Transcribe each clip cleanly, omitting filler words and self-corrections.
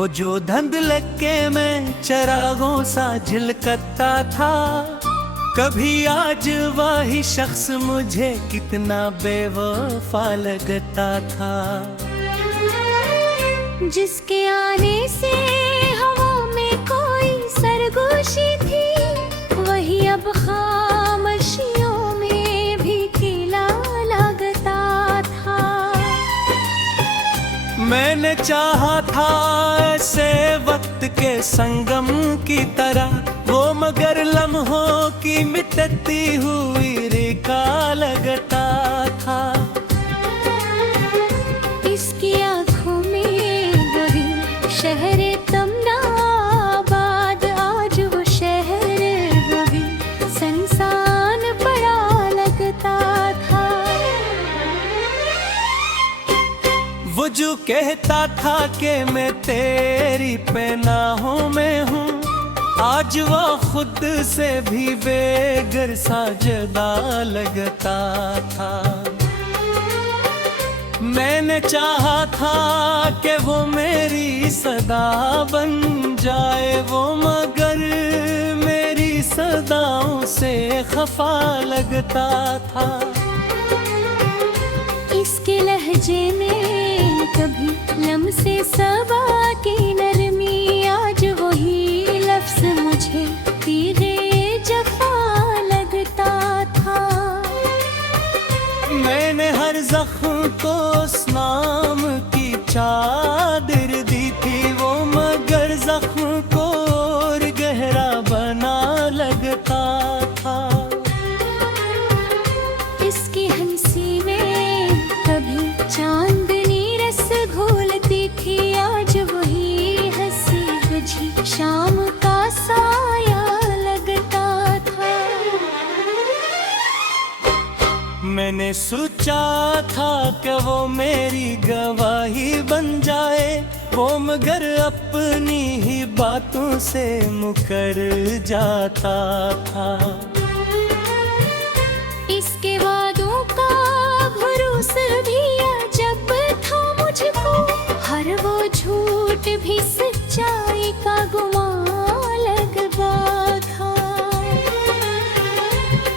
वो जो धुंधलके में चरागों सा झिलकता था, कभी आज वही शख्स मुझे कितना बेवफा लगता था। जिसके आने से हवा में कोई सरगोशी थी, वही अब खामोशियों में भी खिला लगता था। मैंने चाहा था ऐसे वक्त के संगम की तरह, वो मगर लम्हों की मिटती हुई रेखा लगता था। इसकी आंखों में वही शहर तमनाबाद, आज वो शहर वही सुनसान पड़ा लगता था। वो जो कहता था कि मैं तेरी पनाहों में हूँ, आज वो खुद से भी बेघर सा जुदा लगता था। मैंने चाहा था कि वो मेरी सदा बन जाए, वो मगर मेरी सदाओं से खफा लगता था। इसके लहजे में कभी लम्से सबा की नरमी, आज वही लफ्ज़ मुझे तीरे जफा लगता था। मैंने हर जख्म को उस नाम की चादर दी थी, वो मगर जख्म को और गहरा बना लगता था। इसकी हंसी में कभी चांदनी रस घोलती थी, आज वही हंसी बुझी शाम का साया लगता था। मैंने सोचा था कि वो मेरी गवाही बन जाए, वो मगर अपनी ही बातों से मुकर जाता था। इसके वादों का भरोसा भी जब था मुझको, हर वो झूठ भी सच्चाई का गुमान लगता था।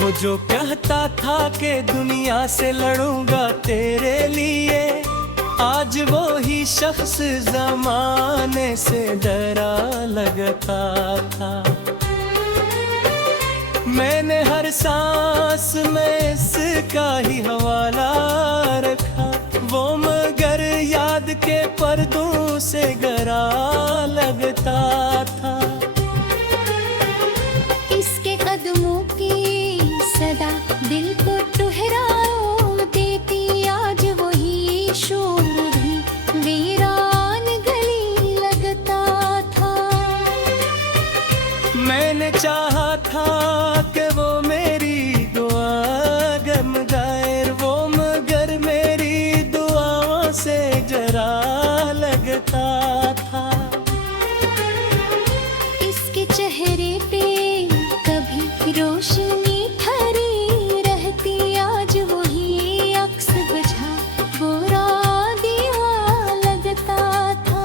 वो जो कहता था कि दुनिया से लड़ूंगा तेरे लिए, आज वो ही शख्स जमाने से डरा लगता था। मैंने हर सांस में इसका ही हवाला रखा, वो मगर याद के पर्दों से गरा लगता था। इसके कदमों की सदा दिल को ठुहराओ देती, आज वही शोर भी वीरान गली लगता था। मैंने चाहा था कि वो मेरी दुआ गम गायर, वो मगर मेरी दुआओं से जरा लगता था। इसके चेहरे पे कभी रोशनी ठहरी रहती, आज वही अक्स बुझा बुरा दिया लगता था।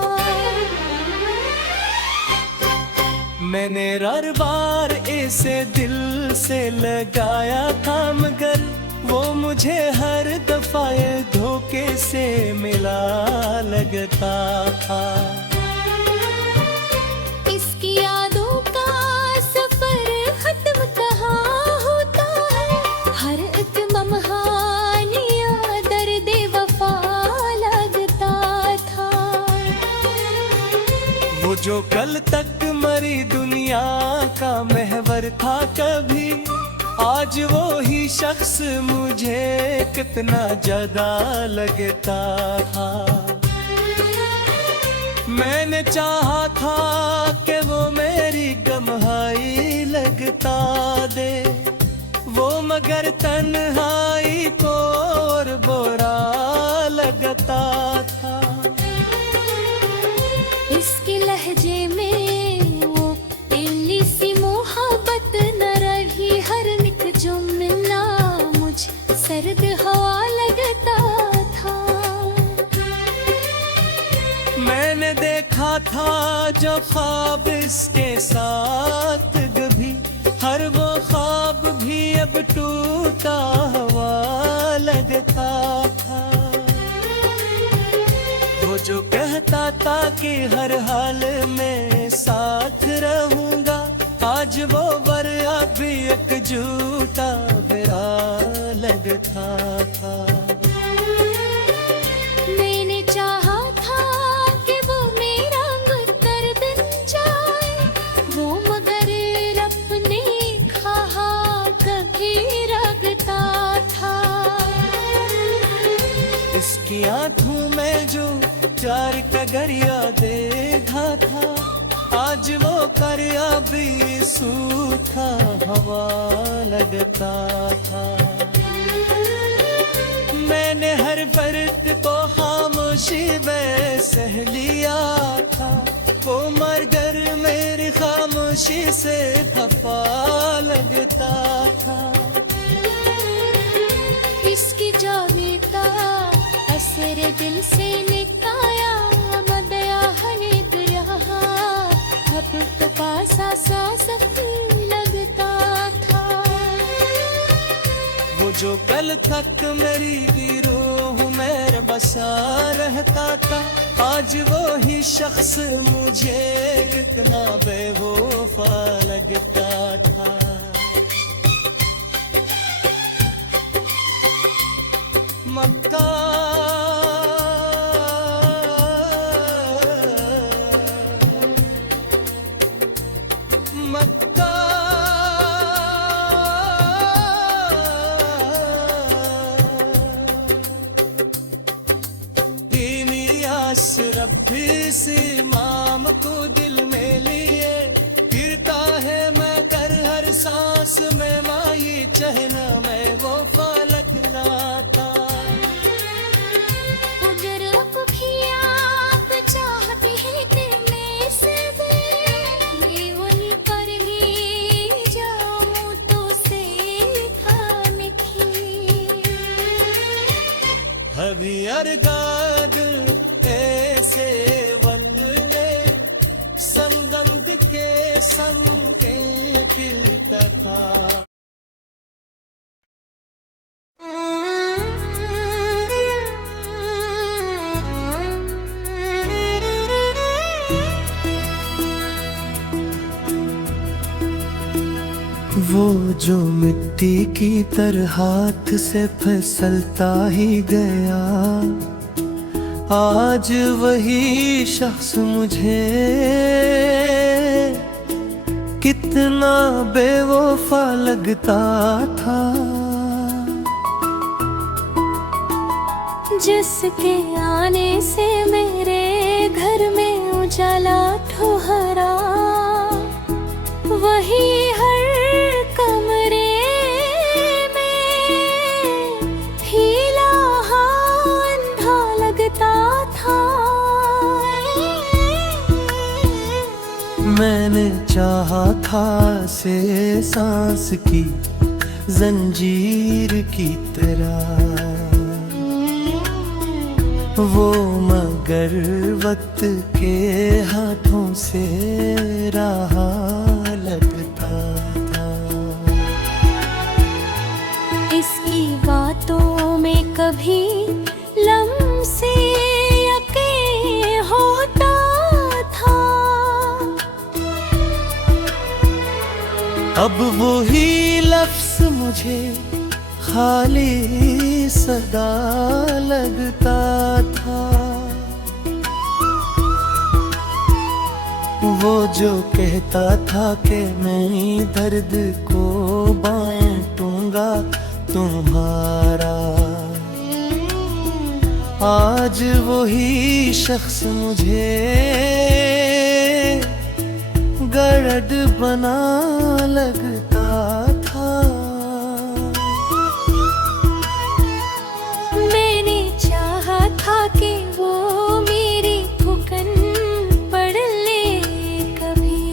मैंने हर बार इसे दिल से लगाया था, मगर वो मुझे हर दफा धोखे से मिला लगता था। इसकी यादों का सफर खत्म कहाँ होता है, हर एक लम्हा दर्द वफा लगता था। वो जो कल तक मरी दुनिया का महवर था कभी, आज वो ही शख्स मुझे कितना ज्यादा लगता था। मैंने चाहा था कि वो मेरी गमहाई लगता दे, वो मगर तन्हाई को और बुरा लगता था। इसके लहजे में वो दिल्ली सी मोहब्बत न रही, हर निक जो मिला मुझे सर्द हवा लगता था। मैंने देखा था था जो ख्वाब इसके साथ कभी, हर वो ख्वाब भी अब टूटा हुआ लगता था। वो जो कहता था कि हर हाल में साथ रहूंगा, आज वो बरया भी एक झूठा बेरा लगता था। मैंने चाहा था कि वो मेरा मुकर बन जाए, वो मगर अपने कहा कभी रखता था। इसकी आंखों में जो प्यार का गरिया देखा था, आज वो करिया भी सूखा हवा लगता था। मैंने हर बर्त को खामोशी में सह लिया था, वो मगर मेरी खामोशी से खफा लगता था। इसकी जावेता असर दिल से निकाया, मदया हने दुया अब तो पासा सा लगता था। वो जो कल तक मेरी भी रूह में बसा रहता था, आज वो ही शख्स मुझे इतना बेवफा लगता था। मक्का मक्का दीनी आस रब्बी से इमाम को दिल में लिए, गिरता है मैं कर हर सांस में माई चहना में वो फलक लाता। अगर अब भी आप चाहते हैं कि मैं से मैं वहीं पर ही जाऊं तो सीखाने की। अभी अरगाद ऐसे वल्ले संगंध के संगे खिलता था। वो जो मिट्टी की तरह हाथ से फिसलता ही गया, आज वही शख्स मुझे कितना बेवफा लगता था। जिसके आने से मेरे घर में उजाला ठोहरा, वही हर कमरे में हीला अंधा लगता था। मैंने चाहा था से सांस की जंजीर की तरह, वो मगर वक्त के हाथों से रहा लगता था। इसकी बातों में कभी लम्से यकीन होता था। अब वो ही लफ्ज़ मुझे खाली सदा लगता था। वो जो कहता था कि मैं दर्द को बांटूंगा तुम्हारा, आज वही शख्स मुझे गरद बना लगता था। मैंने चाहा था कि वो मेरी ठुकन पढ़ ले कभी,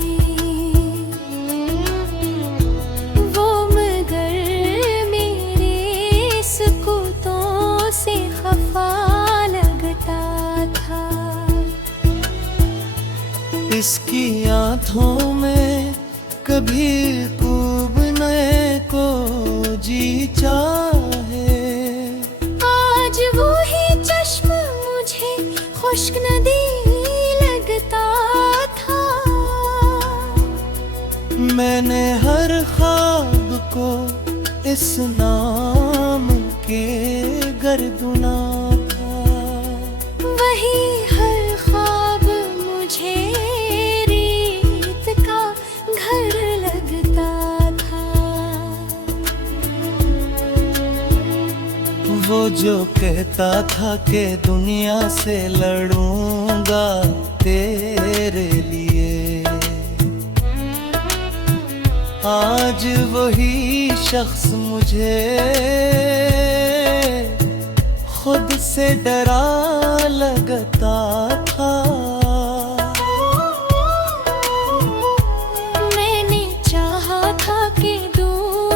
वो मगर मेरे सुकूतों से खफा लगता था। कभी डूबने को जी चाहे। आज वो ही चश्म मुझे खुश्क नदी लगता था। मैंने हर ख्वाब को इस नाम के गर्दुना था। वही हर ख्वाब मुझे रेत का घर लगता था। वो जो कहता था कि दुनिया से लड़ूंगा तेरे लिए, आज वही शख्स मुझे खुद से डरा लगता था। मैंने चाहा था कि दो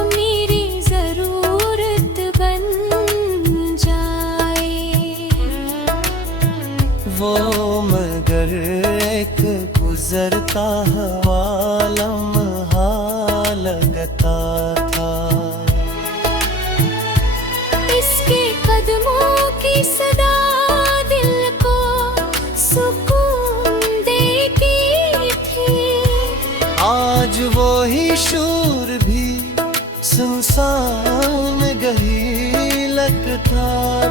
मेरी जरूरत बन जाए। वो मगर एक गुजरता हुआ लम्हा लगता था। इसके कदमों की सदा दिल को सुकून देती थी। आज वो ही शूर भी सुनसान गही लगता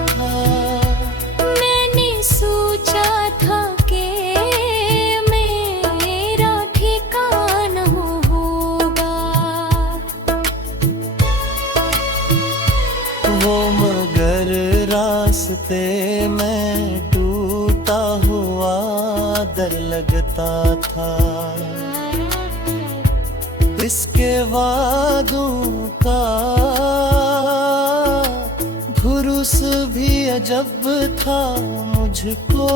था। मैंने सोचा था कि मेरा ठिकाना होगा। वो मगर रास्ते में टूटा हुआ दर लगता था। इसके वादों का भुरुस भी अजब था मुझको।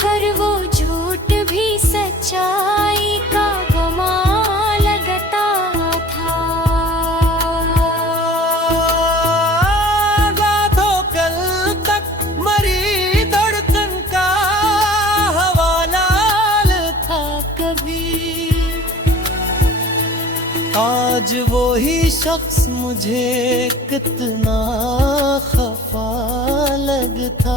हर वो झूठ भी सच्चाई का गमा लगता था। रातों कल तक मरी धड़कन का हवालाल था कभी। आज वो ही शख्स मुझे कितना खफा लगता।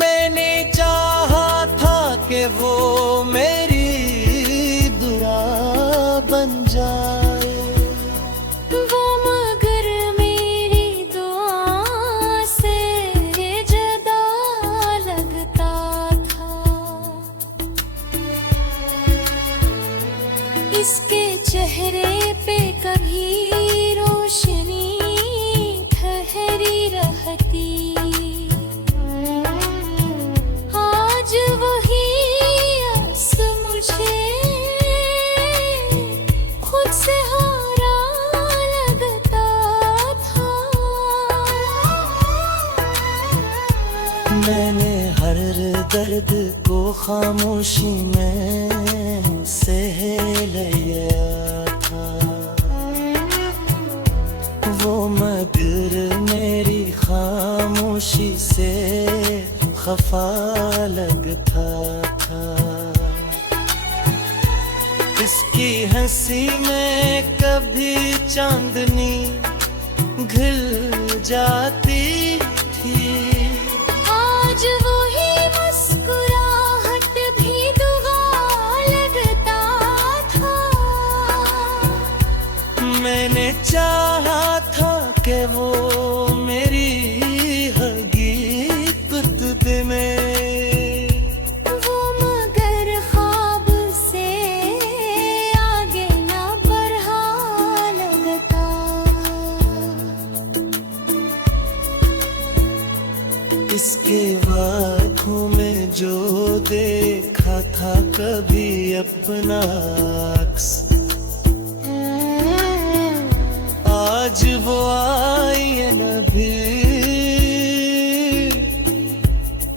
मैंने चाहा था कि वो मेरी दुआ बन जाए। वो मगर मेरी दुआ से जुदा लगता था। इसके चेहरे पे कभी रोशनी ठहरी रहती। आज वही अस मुझे खुद से हारा लगता था। मैंने हर दर्द को खामोशी में सह लिया था। वो मगर मेरी खामोशी से खफा लगता था। इसकी हंसी में कभी चांदनी घिल जाती थी। आज वही मुस्कुराहट भी दुआ लगता था। मैंने चाहा था कि वो मेरी हकीकत में। वो मगर ख्वाब से आगे ना बढ़ा लगता। इसके आँखों में जो देखा था कभी अपना अक्स, आज वो आईन भी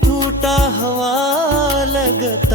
टूटा हुआ लगता